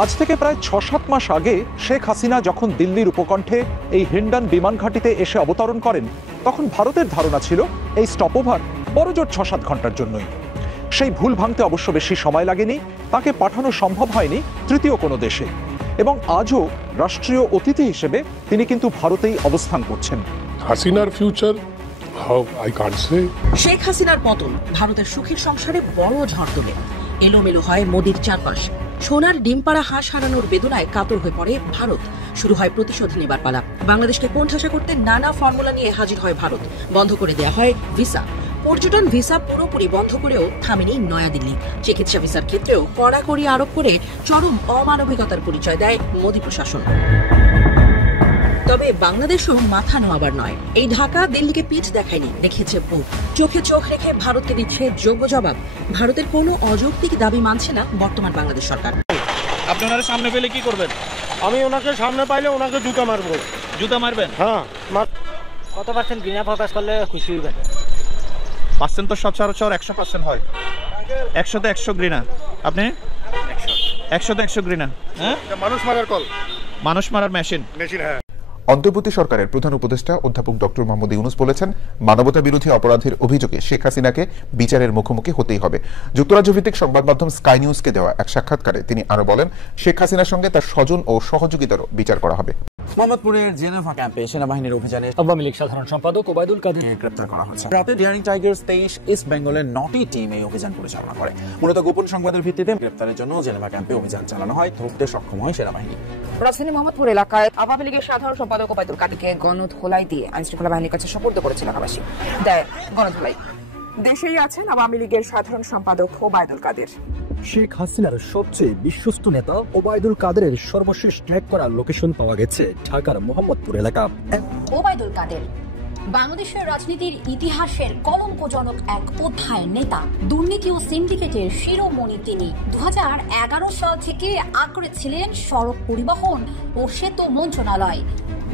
আজ থেকে প্রায় ৬-৭ মাস আগে শেখ হাসিনা যখন দিল্লির উপকণ্ঠে এই হিন্ডন বিমান ঘাঁটিতে এসে অবতরণ করেন, তখন ভারতের ধারণা ছিল এই স্টপওভার বড়জোর ৬-৭ ঘন্টার জন্যই। সেই ভুল ভাঙতে অবশ্য বেশি সময় লাগেনি, তাকে পাঠানো সম্ভব হয়নি তৃতীয় কোনো দেশে, এবং আজও রাষ্ট্রীয় অতিথি হিসেবে তিনি কিন্তু ভারতেই অবস্থান করছেন। হাসিনার ফিউচার শেখ হাসিনার পতন ভারতের সুখের সংসারে বড় ঝড় তোলে। এলোমেলো হয় মোদির চারপাশ। সোনার ডিমপাড়া হাঁস হারানোর বেদনায় কাতর হয়ে পড়ে ভারত। শুরু হয় প্রতিশোধ নেবার পালা। বাংলাদেশকে কোণঠাসা করতে নানা ফর্মুলা নিয়ে হাজির হয় ভারত। বন্ধ করে দেয়া হয় ভিসা। পর্যটন ভিসা পুরোপুরি বন্ধ করেও থামেনি নয়াদিল্লি। চিকিৎসা ভিসার ক্ষেত্রেও কড়াকড়ি আরোপ করে চরম অমানবিকতার পরিচয় দেয় মোদি প্রশাসন। তবে বাংলাদেশও মাথা নোয়াবার নয়। এই ঢাকা দিল্লিকে পিঠ দেখায়নি, দেখিয়েছে বুক। চোখে চোখ রেখে ভারতকে দিচ্ছে যোগ্য জবাব। ভারতের কোনো অযৌক্তিক দাবি মানছে না বর্তমান বাংলাদেশ সরকার। আপনি ওনার সামনে পেলে কি করবেন? আমি ওনাকে সামনে পাইলে ওনাকে জুতা মারবো। জুতা মারবেন? হ্যাঁ। কত পার্সেন্ট ঘৃণা প্রকাশ করলে খুশি হইবেন? পার্সেন্ট তো সচরাচর 100% হয়। 100তে 100 ঘৃণা। আপনি 100তে 100 ঘৃণা? হ্যাঁ, মানুষ মারার কল, মানুষ মারার মেশিন। হ্যাঁ। অন্তর্বর্তী সরকারের প্রধান উপদেষ্টা অধ্যাপক ডক্টর মোহাম্মদ ইউনূস বলেছেন, মানবতা বিরোধী অপরাধের অভিযোগে শেখ হাসিনাকে বিচারের মুখোমুখি হতেই হবে। যুক্তরাজ্য ভিত্তিক সংবাদ মাধ্যম স্কাই নিউজকে দেওয়া এক সাক্ষাৎকারে তিনি আরো বলেন, শেখ হাসিনার সঙ্গে তার স্বজন ও সহযোগিতারও বিচার করা হবে। মোহাম্মদপুরের জেনেভা ক্যাম্পে সেনাবাহিনীর অভিযানে আওয়ামী লীগ সাধারণ সম্পাদক ওবায়দুল কাদের গ্রেপ্তার করা হয়েছে। র্যাপিড ডেয়ারিং টাইগার্স 23 ইস্ট বেঙ্গলের 9টি টিম এই অভিযান পরিচালনা করে। মূলত গোপন সংবাদের ভিত্তিতে গ্রেপ্তারের জন্য জেনেভা ক্যাম্পে অভিযান চালানো হয়। ধরতে সক্ষম হয় সেনাবাহিনী। রাজধানী মোহাম্মদপুর এলাকায় আওয়ামী লীগের সাধারণ সম্পাদক ওবায়দুল কাদেরকে গণধোলাই দিয়ে আইনশৃঙ্খলা বাহিনীর কাছে সোপর্দ করেছে এলাকাবাসী। দেয় গণধোলাই। দেশেই আছেন আওয়ামী লীগের সাধারণ সম্পাদক ওবায়দুল কাদের। শেখ হাসিনার সবচেয়ে বিশ্বস্ত নেতা ওবায়দুল কাদেরের সর্বশেষ ট্র্যাক করা লোকেশন পাওয়া গেছে ঢাকার মোহাম্মদপুর এলাকা। ওবায়দুল কাদের বাংলাদেশের রাজনীতির ইতিহাসের কলঙ্কজনক এক অধ্যায়ের নেতা। দুর্নীতি ও সিন্ডিকেটের শিরোমণি তিনি। 2011 সাল থেকে আঁকড়ে ছিলেন সড়ক পরিবহন ও সেতু মন্ত্রণালয়।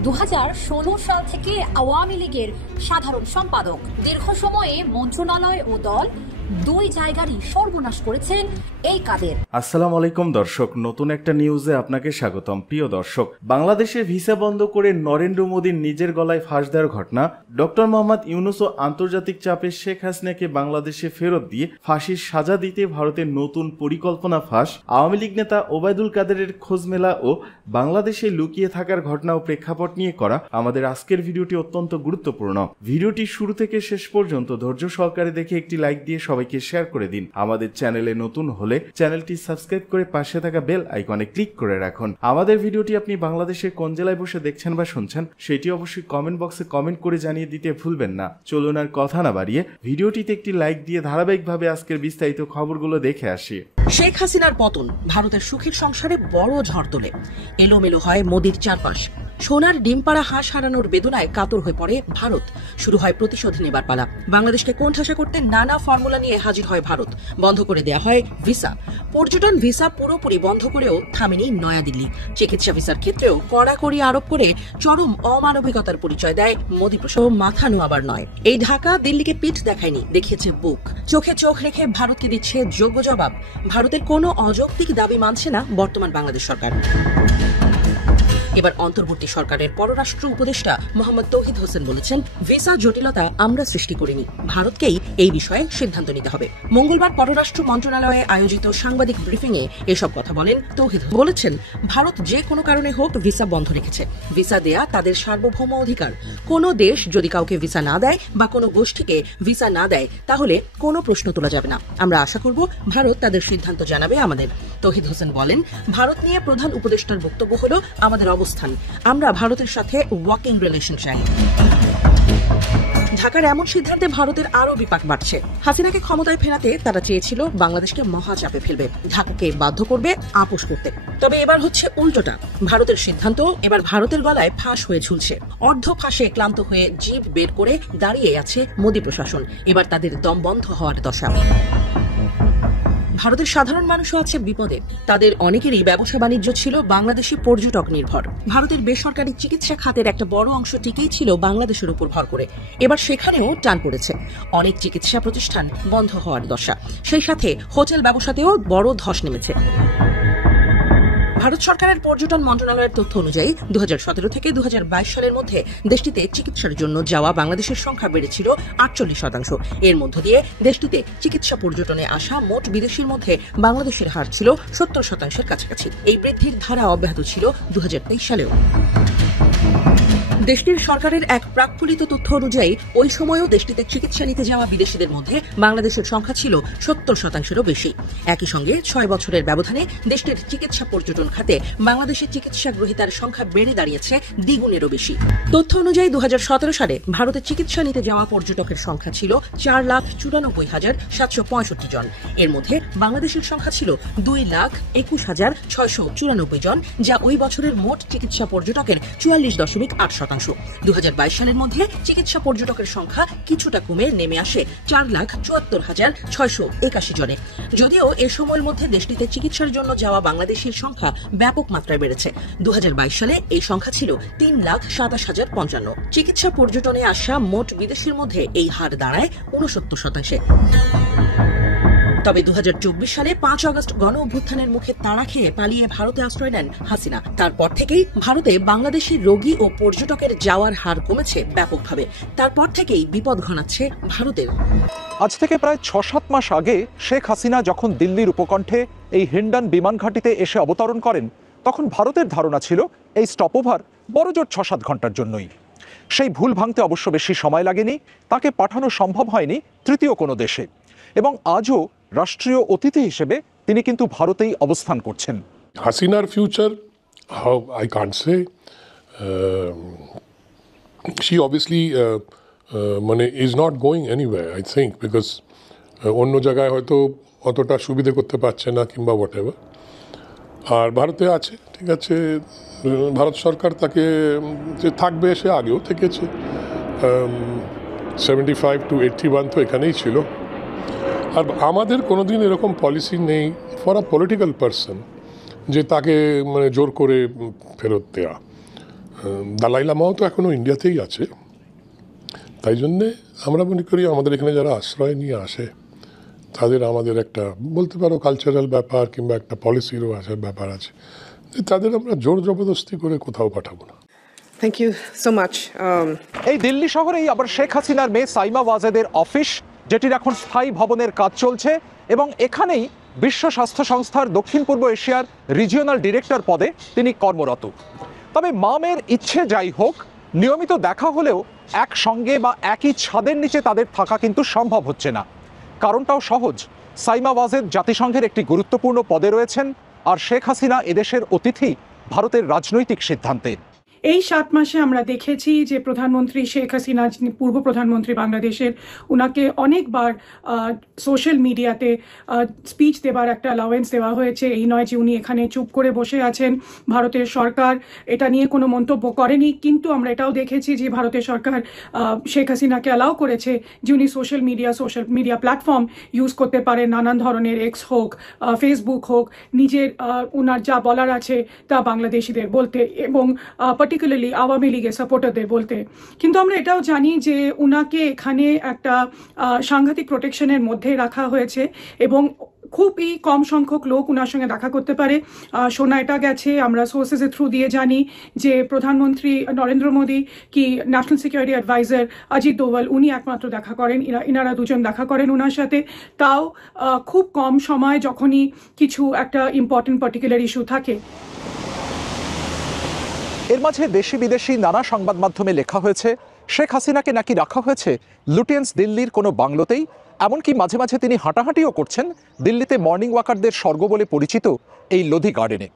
2016 সাল থেকে আওয়ামী লীগের সাধারণ সম্পাদক। দীর্ঘ সময়ে মন্ত্রণালয় ও দল দুই জায়গারই সর্বনাশ করেছেন এই কাদের। আসসালামু আলাইকুম দর্শক, নতুন একটা নিউজে আপনাকে স্বাগতম। প্রিয় দর্শক, বাংলাদেশের ভিসা বন্ধ করে নরেন্দ্র মোদীর নিজের গলায় ফাঁস দেওয়ার ঘটনা, ডক্টর মোহাম্মদ ইউনূস ও আন্তর্জাতিক চাপে শেখ হাসিনাকে বাংলাদেশে ফেরত দিয়ে ফাঁসির সাজা দিতে ভারতের নতুন পরিকল্পনা ফাঁস, আওয়ামী লীগ নেতা ওবায়দুল কাদেরের খোঁজমেলা ও বাংলাদেশে লুকিয়ে থাকার ঘটনা ও প্রেক্ষাপট নিয়ে করা আমাদের আজকের ভিডিওটি অত্যন্ত গুরুত্বপূর্ণ। ভিডিওটি শুরু থেকে শেষ পর্যন্ত ধৈর্য সহকারে দেখে একটি লাইক দিয়ে সবাইকে শেয়ার করে দিন। আমাদের চ্যানেলে নতুন হলে চ্যানেলটি সাবস্ক্রাইব করে পাশে থাকা বেল আইকনে ক্লিক করে রাখুন। আমাদের ভিডিওটি আপনি বাংলাদেশের কোন জেলায় বসে দেখছেন বা শুনছেন সেটি অবশ্যই কমেন্ট বক্সে কমেন্ট করে জানিয়ে দিতে ভুলবেন না। চলুন আর কথা না বাড়িয়ে ভিডিওটিতে একটি লাইক দিয়ে ধারাবাহিকভাবে আজকের বিস্তারিত খবরগুলো দেখে আসি। শেখ হাসিনার পতন ভারতের সুখের সংসারে বড় ঝড় তোলে। এলোমেলো হয় মোদির চারপাশ। সোনার ডিমপাড়া হাঁস হারানোর বেদনায় কাতর হয়ে পড়ে ভারত। শুরু হয় প্রতিশোধ নেবার পালা। বাংলাদেশকে কোণঠাসা করতে নানা ফর্মুলা নিয়ে হাজির হয় ভারত। বন্ধ করে দেয়া হয় ভিসা। পর্যটন ভিসা পুরোপুরি বন্ধ করেও থামেনি নয়াদিল্লি। চিকিৎসা ভিসার ক্ষেত্রেও কড়াকড়ি আরোপ করে চরম অমানবিকতার পরিচয় দেয় মোদি প্রশাসন। মাথা নোয়াবার নয়। এই ঢাকা দিল্লিকে পিঠ দেখায়নি, দেখিয়েছে বুক। চোখে চোখ রেখে ভারতকে দিচ্ছে যোগ্য জবাব। ভারতের কোনো অযৌক্তিক দাবি মানছে না বর্তমান বাংলাদেশ সরকার। এবার অন্তর্বর্তী সরকারের পররাষ্ট্র উপদেষ্টা মোহাম্মদ তৌহিদ হোসেন বলেছেন, ভিসা জটিলতা আমরা সৃষ্টি করিনি, ভারতকেই এই বিষয়ে সিদ্ধান্ত নিতে হবে। মঙ্গলবার পররাষ্ট্র মন্ত্রণালয়ে আয়োজিত সাংবাদিক ব্রিফিং এ এসব কথা বলেন তৌহিদ। বলেছেন, ভারত যে কোনো কারণে হোক ভিসা বন্ধ রেখেছে। ভিসা দেয়া তাদের সার্বভৌম অধিকার। কোনো দেশ যদি কাউকে ভিসা না দেয় বা কোনো গোষ্ঠীকে ভিসা না দেয় তাহলে কোনো প্রশ্ন তোলা যাবে না। আমরা আশা করব ভারত তাদের সিদ্ধান্ত জানাবে আমাদের। তৌহিদ হোসেন বলেন, ভারত নিয়ে প্রধান উপদেষ্টার বক্তব্য হলো আমাদের অবস্থান। আমরা ভারতের সাথে ওয়ার্কিং রিলেশন চাই। ঢাকার এমন সিদ্ধান্তে ভারতের আরো বিপাক বাড়ছে। হাসিনাকে ক্ষমতায় ফেরাতে তারা চেয়েছিল বাংলাদেশকে মহাচাপে ফেলবে, ঢাকাকে বাধ্য করবে আপোষ করতে। তবে এবার হচ্ছে উল্টোটা। ভারতের সিদ্ধান্ত এবার ভারতের গলায় ফাঁস হয়ে ঝুলছে। অর্ধ ফাঁসে ক্লান্ত হয়ে জিভ বের করে দাঁড়িয়ে আছে মোদি প্রশাসন। এবার তাদের দম বন্ধ হওয়ার দশা। ভারতের সাধারণ মানুষও আছে বিপদে। তাদের অনেকেরই ব্যবসা বাণিজ্য ছিল বাংলাদেশি পর্যটক নির্ভর। ভারতের বেসরকারি চিকিৎসা খাতের একটা বড় অংশ টিকেই ছিল বাংলাদেশের উপর ভর করে। এবার সেখানেও টান পড়েছে। অনেক চিকিৎসা প্রতিষ্ঠান বন্ধ হওয়ার দশা। সেই সাথে হোটেল ব্যবসাতেও বড় ধস নেমেছে। ভারত সরকারের পর্যটন মন্ত্রণালয়ের তথ্য অনুযায়ী 2017 থেকে 2022 সালের মধ্যে দেশটিতে চিকিৎসার জন্য যাওয়া বাংলাদেশের সংখ্যা বেড়েছিল 48%। এর মধ্য দিয়ে দেশটিতে চিকিৎসা পর্যটনে আসা মোট বিদেশির মধ্যে বাংলাদেশের হার ছিল 70%-এর কাছাকাছি। এই বৃদ্ধির ধারা অব্যাহত ছিল 2023 সালেও। দেশটির সরকারের এক প্রাক্কলিত তথ্য অনুযায়ী ওই সময়ও দেশটিতে চিকিৎসা নিতে যাওয়া বিদেশিদের মধ্যে বাংলাদেশের সংখ্যা ছিল 70%-এরও বেশি। একই সঙ্গে 6 বছরের ব্যবধানে দেশটির চিকিৎসা পর্যটন খাতে বাংলাদেশের চিকিৎসা গ্রহীতার সংখ্যা বেড়ে দাঁড়িয়েছে দ্বিগুণেরও বেশি। তথ্য অনুযায়ী 2017 সালে ভারতে চিকিৎসা নিতে যাওয়া পর্যটকের সংখ্যা ছিল 4,94,765 জন। এর মধ্যে বাংলাদেশের সংখ্যা ছিল 2,21,694 জন, যা ওই বছরের মোট চিকিৎসা পর্যটকের 44.8%। 2022 সালের মধ্যে চিকিৎসা পর্যটকের সংখ্যা কিছুটা কমে নেমে আসে 4,74,681 জনে। যদিও এ সময়ের মধ্যে দেশটিতে চিকিৎসার জন্য যাওয়া বাংলাদেশের সংখ্যা ব্যাপক মাত্রায় বেড়েছে। 2022 সালে এই সংখ্যা ছিল 3,27,055। চিকিৎসা পর্যটনে আসা মোট বিদেশির মধ্যে এই হার দাঁড়ায় 69%। তবে 2024 সালে 5 আগস্ট গণ অভ্যুত্থানের মুখে তাড়া খেয়ে পালিয়ে ভারতে আশ্রয় নেন হাসিনা। তারপর থেকেই ভারতে বাংলাদেশি রোগী ও পর্যটকের যাওয়ার হার কমেছে ব্যাপকভাবে। তারপর থেকেই বিপদ ঘনাচ্ছে ভারতের। আজ থেকে প্রায় 6-7 মাস আগে শেখ হাসিনা যখন দিল্লির উপকণ্ঠে এই হিন্ডন বিমান ঘাঁটিতে এসে অবতরণ করেন, তখন ভারতের ধারণা ছিল এই স্টপওভার বড়জোর 6-7 ঘন্টার জন্যই। সেই ভুল ভাঙতে অবশ্য বেশি সময় লাগেনি, তাকে পাঠানো সম্ভব হয়নি তৃতীয় কোনো দেশে, এবং আজও রাষ্ট্রীয় অতিথি হিসেবে তিনি কিন্তু ভারতেই অবস্থান করছেন। হাসিনার future, how I can't say. She obviously মানে is not going anywhere, I think, because অন্য জায়গায় হয়তো অতটা সুবিধে করতে পারছে না কিংবা হোয়াট এভার। আর ভারতে আছে, ঠিক আছে, ভারত সরকার তাকে যে থাকবে সে আগেও থেকেছে। 75 to 81 তো এখানেই ছিল। আর আমাদের কোনোদিন এরকম পলিসি নেই ফর আ পলিটিক্যাল পারসন যে তাকে মানে জোর করে ফেরত দেয়া। দালাই লামাও তো এখনও ইন্ডিয়াতেই আছে। তাই জন্যে আমরা মনে করি আমাদের এখানে যারা আশ্রয় নিয়ে আসে তাদের আমাদের একটা বলতে পারো কালচারাল ব্যাপার কিংবা একটা পলিসিরও আসার ব্যাপার আছে, তাদের আমরা জোর জবরদস্তি করে কোথাও পাঠাবো না। Thank you so much. এই দিল্লি শহরেই আবার শেখ হাসিনার মেয়ে সাইমা ওয়াজেদের অফিস, যেটির এখন স্থায়ী ভবনের কাজ চলছে, এবং এখানেই বিশ্ব স্বাস্থ্য সংস্থার দক্ষিণ পূর্ব এশিয়ার রিজিওনাল ডিরেক্টর পদে তিনি কর্মরত। তবে মামের ইচ্ছে যাই হোক, নিয়মিত দেখা হলেও একসঙ্গে বা একই ছাদের নিচে তাদের থাকা কিন্তু সম্ভব হচ্ছে না। কারণটাও সহজ, সাইমা ওয়াজেদ জাতিসংঘের একটি গুরুত্বপূর্ণ পদে রয়েছেন, আর শেখ হাসিনা এদেশের অতিথি ভারতের রাজনৈতিক সিদ্ধান্তে। এই 7 মাসে আমরা দেখেছি যে প্রধানমন্ত্রী শেখ হাসিনা, পূর্ব প্রধানমন্ত্রী বাংলাদেশের, উনাকে অনেকবার সোশ্যাল মিডিয়াতে স্পিচ দেবার একটা অ্যালাওয়েন্স দেওয়া হয়েছে। এই নয় যে উনি এখানে চুপ করে বসে আছেন, ভারতের সরকার এটা নিয়ে কোনো মন্তব্য করেনি। কিন্তু আমরা এটাও দেখেছি যে ভারতের সরকার শেখ হাসিনাকে অ্যালাউ করেছে যে উনি সোশ্যাল মিডিয়া প্ল্যাটফর্ম ইউজ করতে পারেন, নানান ধরনের এক্স হোক, ফেসবুক হোক, নিজের উনার যা বলার আছে তা বাংলাদেশিদের বলতে, এবং পার্টিকুলারলি আওয়ামী লীগের সাপোর্টারদের বলতে। কিন্তু আমরা এটাও জানি যে উনাকে এখানে একটা সাংঘাতিক প্রোটেকশনের মধ্যে রাখা হয়েছে, এবং খুবই কম সংখ্যক লোক উনার সঙ্গে দেখা করতে পারে। শোনা এটা গেছে, আমরা সোর্সেসের থ্রু দিয়ে জানি যে প্রধানমন্ত্রী নরেন্দ্র মোদী কি national security adviser Ajit Doval, উনি একমাত্র দেখা করেন, ইনারা দুজন দেখা করেন উনার সাথে, তাও খুব কম সময় যখনই কিছু একটা ইম্পর্টেন্ট পার্টিকুলার ইস্যু থাকে। এর মাঝে দেশি বিদেশি নানা সংবাদ মাধ্যমে লেখা হয়েছে শেখ হাসিনাকে নাকি রাখা হয়েছে লুটিয়েন্স দিল্লির কোনো বাংলোতেই, এমনকি মাঝে মাঝে তিনি হাঁটাহাঁটিও করছেন দিল্লিতে মর্নিং ওয়াকারদের স্বর্গ বলে পরিচিত এই লোধি গার্ডেনে।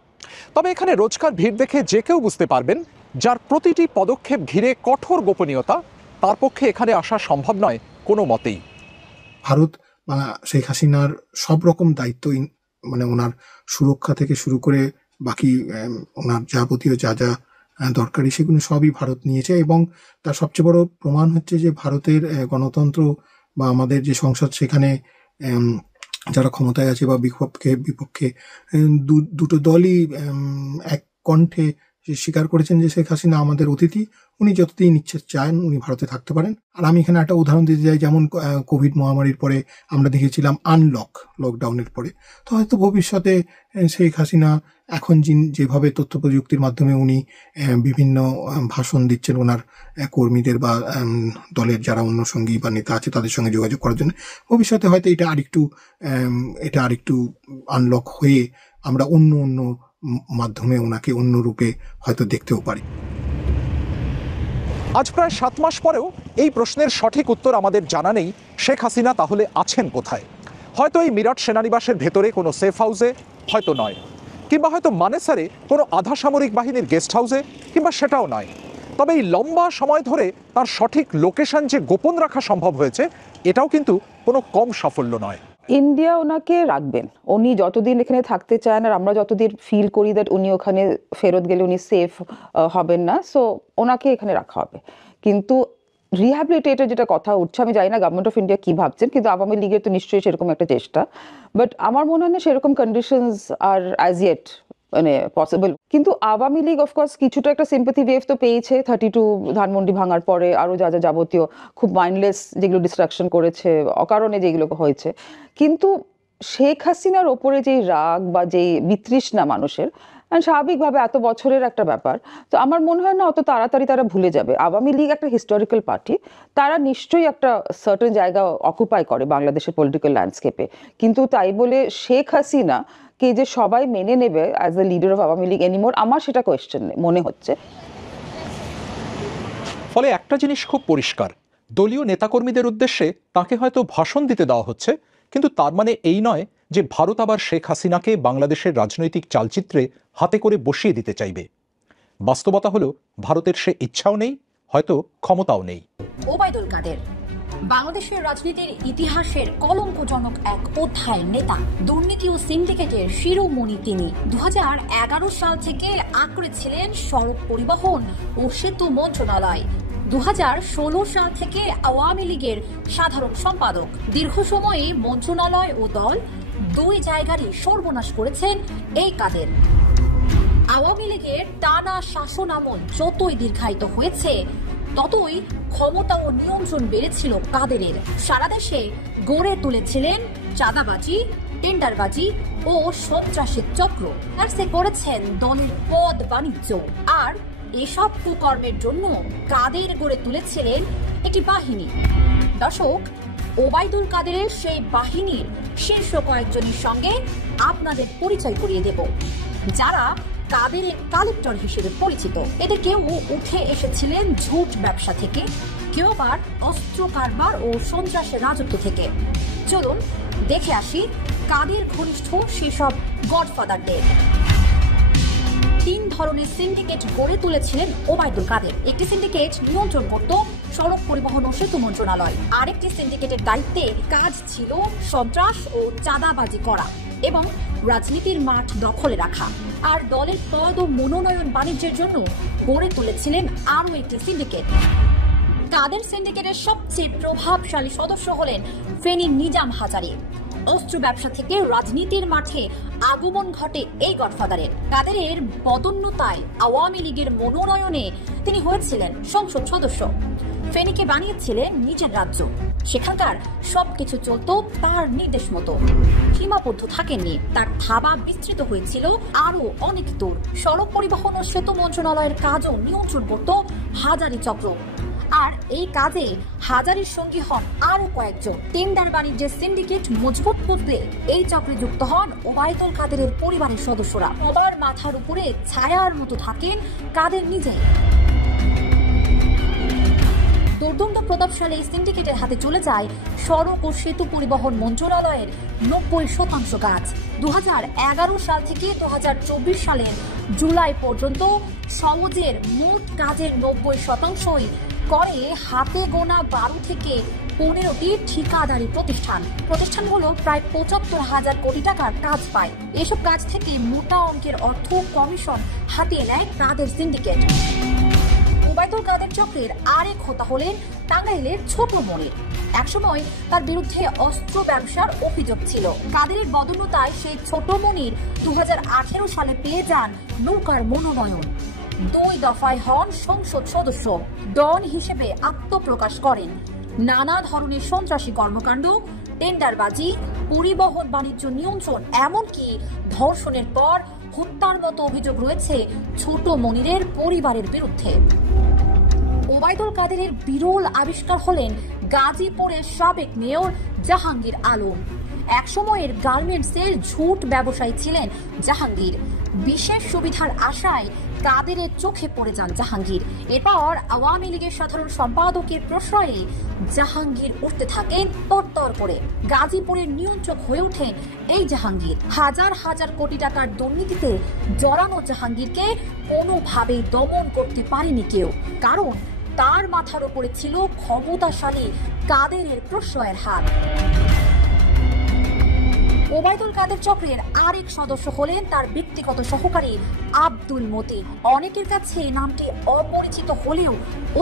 তবে এখানে রোজকার ভিড় দেখে যে কেউ বুঝতে পারবেন যার প্রতিটি পদক্ষেপ ঘিরে কঠোর গোপনীয়তা, তার পক্ষে এখানে আসা সম্ভব নয় কোনো মতেই। ভারত শেখ হাসিনার সব রকম দায়িত্ব, মানে ওনার সুরক্ষা থেকে শুরু করে বাকি ওনার যাবতীয় যা যা দরকারি সেগুলো সবই ভারত নিয়েছে, এবং তার সবচেয়ে বড় প্রমাণ হচ্ছে যে ভারতের গণতন্ত্র বা আমাদের যে সংসদ, সেখানে যারা ক্ষমতায় আছে বা বিপক্ষে দুটো দলই এক কণ্ঠে স্বীকার করেছেন যে শেখ হাসিনা আমাদের অতিথি, উনি যতদিন ইচ্ছে চান উনি ভারতে থাকতে পারেন। আর আমি এখানে একটা উদাহরণ দিতে চাই, যেমন কোভিড মহামারীর পরে আমরা দেখেছিলাম লকডাউনের পরে, তো হয়তো ভবিষ্যতে শেখ হাসিনা এখন যেভাবে তথ্য প্রযুক্তির মাধ্যমে উনি বিভিন্ন ভাষণ দিচ্ছেন ওনার কর্মীদের বা দলের যারা অন্য সঙ্গী বা নেতা আছে তাদের সঙ্গে যোগাযোগ করার জন্য, ভবিষ্যতে হয়তো এটা আরেকটু আনলক হয়ে আমরা অন্য মাধ্যমে ওনাকে অন্য রূপে হয়তো দেখতেও পারি। আজ প্রায় 7 মাস পরেও এই প্রশ্নের সঠিক উত্তর আমাদের জানা নেই, শেখ হাসিনা তাহলে আছেন কোথায়? হয়তো এই মিরাট সেনানিবাসের ভেতরে কোনো সেফ হাউসে, হয়তো নয়, কিংবা হয়তো মানেসারে কোনো আধা সামরিক বাহিনীর গেস্ট হাউসে, কিংবা সেটাও নয়। তবে এই লম্বা সময় ধরে তার সঠিক লোকেশন যে গোপন রাখা সম্ভব হয়েছে, এটাও কিন্তু কোনো কম সাফল্য নয়। ইন্ডিয়া ওনাকে রাখবেন, উনি যতদিন এখানে থাকতে চান আর আমরা যতদিন ফিল করি দ্যাট উনি ওখানে ফেরত গেলে উনি সেফ হবেন না, সো ওনাকে এখানে রাখা হবে। কিন্তু রিহ্যাবিলিটেটের যেটা কথা উঠছে, আমি জানি না গভর্নমেন্ট অফ ইন্ডিয়া কী ভাবছেন, কিন্তু আওয়ামী লীগের তো নিশ্চয়ই সেরকম একটা চেষ্টা, বাট আমার মনে হয় না সেরকম কন্ডিশনস আর অ্যাজ ইয়েট মানে পসিবল। কিন্তু আওয়ামী লীগ অফকোর্স কিছুটা একটা সিম্পাথি ওয়েভ তো পেয়েছে 32 ধানমন্ডি ভাঙার পরে, আরও যা যাবতীয় খুব মাইন্ডলেস যেগুলো ডিস্ট্রাকশন করেছে, অকারণে যেগুলো হয়েছে। কিন্তু শেখ হাসিনার ওপরে যেই রাগ বা যেই বিতৃষ্ণা মানুষের, স্বাভাবিকভাবে এত বছরের একটা ব্যাপার, তো আমার মনে হয় না অত তাড়াতাড়ি তারা ভুলে যাবে। আওয়ামী লীগ একটা হিস্টোরিক্যাল পার্টি, তারা নিশ্চয়ই একটা সার্টেন জায়গা অকুপাই করে বাংলাদেশের পলিটিক্যাল ল্যান্ডস্কেপে, কিন্তু তাই বলে শেখ হাসিনা কে যে সবাই মেনে নেবে as the leader of Awami League anymore, আমার সেটা কোয়েশ্চেন মনে হচ্ছে। ফলে একটা জিনিস খুব পরিষ্কার, দলীয় নেতাকর্মীদের উদ্দেশ্যে তাকে হয়তো ভাষণ দিতে দেওয়া হচ্ছে, কিন্তু তার মানে এই নয় যে ভারত আবার শেখ হাসিনাকে বাংলাদেশের রাজনৈতিক চালচিত্রে হাতে করে বসিয়ে দিতে চাইবে। বাস্তবতা হলো ভারতের সে ইচ্ছাও নেই, হয়তো ক্ষমতাও নেই। ওবায়দুল কাদের বাংলাদেশের রাজনীতির ইতিহাসের কলঙ্কজনক এক অধ্যায়ের নেতা, দুর্নীতি ও সিন্ডিকেটের শিরোমণি তিনি। 2011 সাল থেকে আঁকড়ে ছিলেন সড়ক পরিবহন ও সেতু মন্ত্রণালয়। 2016 সাল থেকে আওয়ামী লীগের সাধারণ সম্পাদক। দীর্ঘ সময়ে মন্ত্রণালয় ও দল দুই জায়গারই সর্বনাশ করেছেন এই কাদের। আওয়ামী লীগের টানা শাসন আমল যতই দীর্ঘায়িত হয়েছে, ততই ক্ষমতা ও নিয়ন্ত্রণ বেড়েছিল কাদেরের। সারা দেশে গড়ে তুলেছিলেন চাঁদাবাজি, টেন্ডারবাজি ও সন্ত্রাসের চক্র। আর সে করেছেন দলের পদ বাণিজ্য। আর এসব কুকর্মের জন্য কাদের গড়ে তুলেছিলেন একটি বাহিনী। দর্শক, ওবায়দুল কাদেরের সেই বাহিনীর শীর্ষ কয়েকজনের সঙ্গে আপনাদের পরিচয় করিয়ে দেব, যারা কাদেরের কালেক্টর হিসেবে পরিচিত। এদের কেউ উঠে এসেছিলেন ঝুট ব্যবসা থেকে, কেউ আবার অস্ত্র কারবার ও সন্ত্রাসের রাজত্ব থেকে। চলুন দেখে আসি কাদের ঘনিষ্ঠ সেসব গডফাদারদের। 3 ধরনের সিন্ডিকেট গড়ে তুলেছিলেন ওবায়দুল কাদের। একটি সিন্ডিকেট নিয়ন্ত্রণ করত সড়ক পরিবহন ও সেতু মন্ত্রণালয়, আরেকটি সিন্ডিকেটের দায়িত্বে কাজ ছিল সন্ত্রাস ও চাঁদাবাজি করা এবং রাজনীতির মাঠ দখলে রাখা। আর দলের পদ ও মনোনয়ন বাণিজ্যের জন্য গড়ে তুলেছিলেন আরও একটি সিন্ডিকেট। কাদের সিন্ডিকেটের সবচেয়ে প্রভাবশালী সদস্য হলেন ফেনীর নিজাম হাজারী। অস্ত্র ব্যবসা থেকে রাজনীতির মাঠে আগমন ঘটে এই গডফাদারের। কাদেরের পদোন্নতায় আওয়ামী লীগের মনোনয়নে তিনি হয়েছিলেন সংসদ সদস্য। ফেনীকে বানিয়েছিলেন নিজের রাজ্য, সেখানকার সবকিছু চলত তার নির্দেশ মতো। সীমাবদ্ধ থাকেননি, তার থাবা বিস্তৃত হয়েছিল আরো অনেক দূর। সড়ক পরিবহন ও সেতু মন্ত্রণালয়ের কাজও নিয়ন্ত্রণ করত হাজারী চক্র। আর এই কাজে হাজারীর সঙ্গী হন আরো কয়েকজন। টেন্ডার বাণিজ্যের সিন্ডিকেট মজবুত করতে এই চক্রে যুক্ত হন ওবায়দুল কাদেরের পরিবারের সদস্যরা। সবার মাথার উপরে ছায়ার মতো থাকেন কাদের নিজে। দুর্দণ্ড প্রতাপশালী এই সিন্ডিকেটের হাতে চলে যায় সড়ক ও সেতু পরিবহন মন্ত্রণালয়ের 90% কাজ। 2011 সাল থেকে 2024 সালের জুলাই পর্যন্ত সওজের মোট কাজের 90%ই করে হাতে গোনা 12 থেকে 15টি ঠিকাদারি প্রতিষ্ঠানগুলো প্রায় 75,000 কোটি টাকার কাজ পায়। এসব কাজ থেকে মোটা অঙ্কের অর্থ কমিশন হাতিয়ে নেয় কাদের সিন্ডিকেট। ওবায়দুল কাদের চক্রের আরেক হোতা হলেন টাঙ্গাইলের ছোট মনির। একসময় তার বিরুদ্ধে অস্ত্র ব্যবসার অভিযোগ ছিল। কাদেরের বদন্যতায় সেই ছোট মনির 2018 সালে পেয়ে যান নৌকার মনোনয়ন। 2 দফায় হন সংসদ সদস্য। ডন হিসেবে আত্মপ্রকাশ করেন। নানা ধরনের সন্ত্রাসী কর্মকাণ্ড, টেন্ডারবাজি, পরিবহন বাণিজ্য নিয়ন্ত্রণ, এমনকি ধর্ষণের পর হত্যার মতো অভিযোগ রয়েছে ছোট মনিরের পরিবারের বিরুদ্ধে। ওবায়দুল কাদেরের বিরল আবিষ্কার হলেন গাজীপুরের সাবেক মেয়র জাহাঙ্গীর আলম। একসময়ের গার্মেন্টসের ঝুট ব্যবসায়ী ছিলেন জাহাঙ্গীর। বিশেষ সুবিধার আশায় কাদেরের চোখে পড়ে যান জাহাঙ্গীর। এরপর আওয়ামী লীগের সাধারণ সম্পাদকের প্রশ্রয়ে জাহাঙ্গীর উঠতে থাকেন তরতর করে। গাজীপুরের নিয়ন্ত্রক হয়ে ওঠেন এই জাহাঙ্গীর। হাজার হাজার কোটি টাকার দুর্নীতিতে জড়ানো জাহাঙ্গীরকে কোনোভাবেই দমন করতে পারেনি কেউ, কারণ তার মাথার উপরে ছিল ক্ষমতাশালী কাদেরের প্রশ্রয়ের হাত। ওবায়দুল কাদের চক্রের আরেক সদস্য হলেন তার ব্যক্তিগত সহকারী আব্দুল মতিন। অনেকের কাছে নামটি অপরিচিত হলেও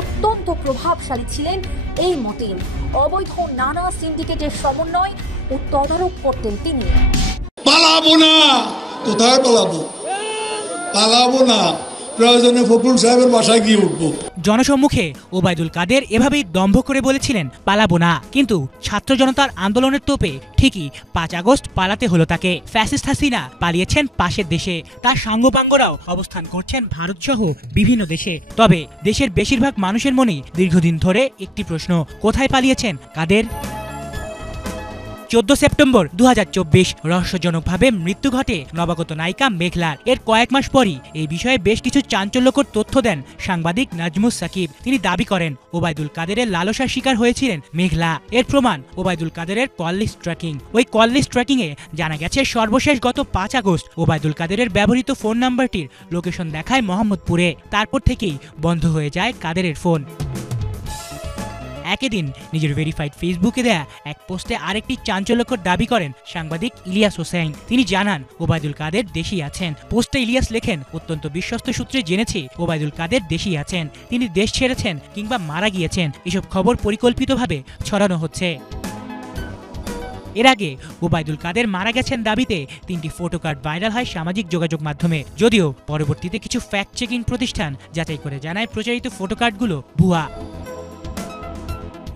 অত্যন্ত প্রভাবশালী ছিলেন এই মতিন। অবৈধ নানা সিন্ডিকেটের সমন্বয় ও তদারক করতেন তিনি। পালাবো না, কোথায় পালাবো? পালাবো না, প্রয়োজনে ফখরুল সাহেবের বাসায় গিয়ে উঠবো। জনসম্মুখে ওবায়দুল কাদের এভাবেই দম্ভ করে বলেছিলেন পালাবো না, কিন্তু ছাত্র জনতার আন্দোলনের তোপে ঠিকই 5 আগস্ট পালাতে হলো তাকে। ফ্যাসিস্ট হাসিনা পালিয়েছেন পাশের দেশে, তার সাঙ্গপাঙ্গরাও অবস্থান করছেন ভারত সহ বিভিন্ন দেশে। তবে দেশের বেশিরভাগ মানুষের মনেই দীর্ঘদিন ধরে একটি প্রশ্ন, কোথায় পালিয়েছেন কাদের? 14 সেপ্টেম্বর 2024 রহস্যজনকভাবে মৃত্যু ঘটে নবাগত নায়িকা মেঘলার। এর কয়েক মাস পরই এই বিষয়ে বেশ কিছু চাঞ্চল্যকর তথ্য দেন সাংবাদিক নাজমুস সাকিব। তিনি দাবি করেন ওবায়দুল কাদেরের লালসার শিকার হয়েছিলেন মেঘলা। এর প্রমাণ ওবায়দুল কাদেরের কল লিস্ট ট্র্যাকিং। ওই কল লিস্ট ট্র্যাকিং এ জানা গেছে সর্বশেষ গত 5 আগস্ট ওবায়দুল কাদেরের ব্যবহৃত ফোন নাম্বারটির লোকেশন দেখায় মোহাম্মদপুরে। তারপর থেকেই বন্ধ হয়ে যায় কাদেরের ফোন। একই দিন নিজের ভেরিফাইড ফেসবুকে দেয়া এক পোস্টে আরেকটি চাঞ্চল্যকর দাবি করেন সাংবাদিক ইলিয়াস হোসেন। তিনি জানান ওবায়দুল কাদের দেশেই আছেন। পোস্টে ইলিয়াস লেখেন, অত্যন্ত বিশ্বস্ত সূত্রে জেনেছি ওবায়দুল কাদের দেশেই আছেন। তিনি দেশ ছেড়েছেন কিংবা মারা গিয়েছেন, এসব খবর পরিকল্পিতভাবে ছড়ানো হচ্ছে। এর আগে ওবায়দুল কাদের মারা গেছেন দাবিতে 3টি ফটো কার্ড ভাইরাল হয় সামাজিক যোগাযোগ মাধ্যমে। যদিও পরবর্তীতে কিছু ফ্যাক্ট চেকিং প্রতিষ্ঠান যাচাই করে জানায় প্রচারিত ফটো কার্ডগুলো ভুয়া।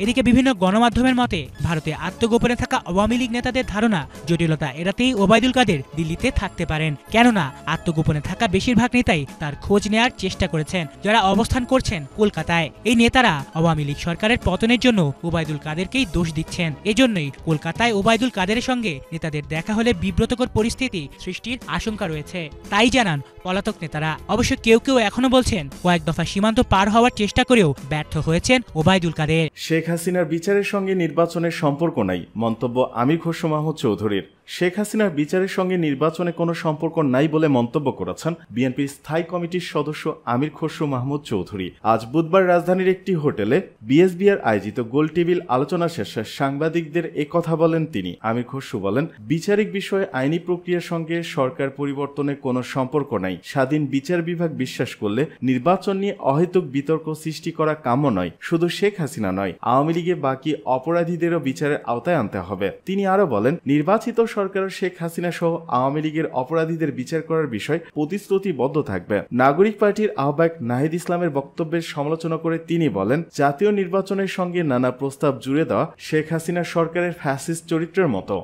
এদিকে বিভিন্ন গণমাধ্যমের মতে ভারতে আত্মগোপনে থাকা আওয়ামী লীগ নেতাদের ধারণা জটিলতা এড়াতেই ওবায়দুল কাদের দিল্লিতে থাকতে পারেন। কেননা আত্মগোপনে থাকা বেশিরভাগ নেতাই তার খোঁজ নেয়ার চেষ্টা করেছেন, যারা অবস্থান করছেন কলকাতায়। এই নেতারা আওয়ামী লীগ সরকারের পতনের জন্য ওবায়দুল কাদেরকেই দোষ দিচ্ছেন। এজন্যই কলকাতায় ওবায়দুল কাদেরের সঙ্গে নেতাদের দেখা হলে বিব্রতকর পরিস্থিতি সৃষ্টির আশঙ্কা রয়েছে, তাই জানান পলাতক নেতারা। অবশ্য কেউ কেউ এখনো বলছেন কয়েক দফা সীমান্ত পার হওয়ার চেষ্টা করেও ব্যর্থ হয়েছেন ওবায়দুল কাদের। শেখ হাসিনার বিচারের সঙ্গে নির্বাচনের সম্পর্ক নাই, মন্তব্য আমির খসরু মাহমুদ চৌধুরীর। শেখ হাসিনার বিচারের সঙ্গে নির্বাচনে কোনো সম্পর্ক নাই বলে মন্তব্য করেছেন বিএনপির স্থায়ী কমিটির সদস্য আমির খসরু মাহমুদ চৌধুরী। আজ বুধবার রাজধানীর একটি হোটেলে বিএসবিআর আয়োজিত গোল টেবিল আলোচনা শেষে সাংবাদিকদের একথা বলেন তিনি। আমির খসরু বলেন, বিচারিক বিষয়ে আইনি প্রক্রিয়ার সঙ্গে সরকার পরিবর্তনের কোনো সম্পর্ক নাই। স্বাধীন বিচার বিভাগ বিশ্বাস করলে নির্বাচন নিয়ে অহেতুক বিতর্ক সৃষ্টি করা কাম্য নয়। শুধু শেখ হাসিনা নয়, আওয়ামী লীগের বাকি অপরাধীদেরও বিচারের আওতায় আনতে হবে। তিনি আরো বলেন, নির্বাচিত সরকার শেখ হাসিনা সহ আওয়ামী লীগের অপরাধীদের বিচার করার বিষয় প্রতিশ্রুতিবদ্ধ থাকবে। নাগরিক পার্টির আহ্বায়ক নাহিদ ইসলামের বক্তব্যের সমালোচনা করে তিনি বলেন, জাতীয় নির্বাচনের সঙ্গে নানা প্রস্তাব জুড়ে দেওয়া শেখ হাসিনা সরকারের ফ্যাসিস্ট চরিত্রের মতো।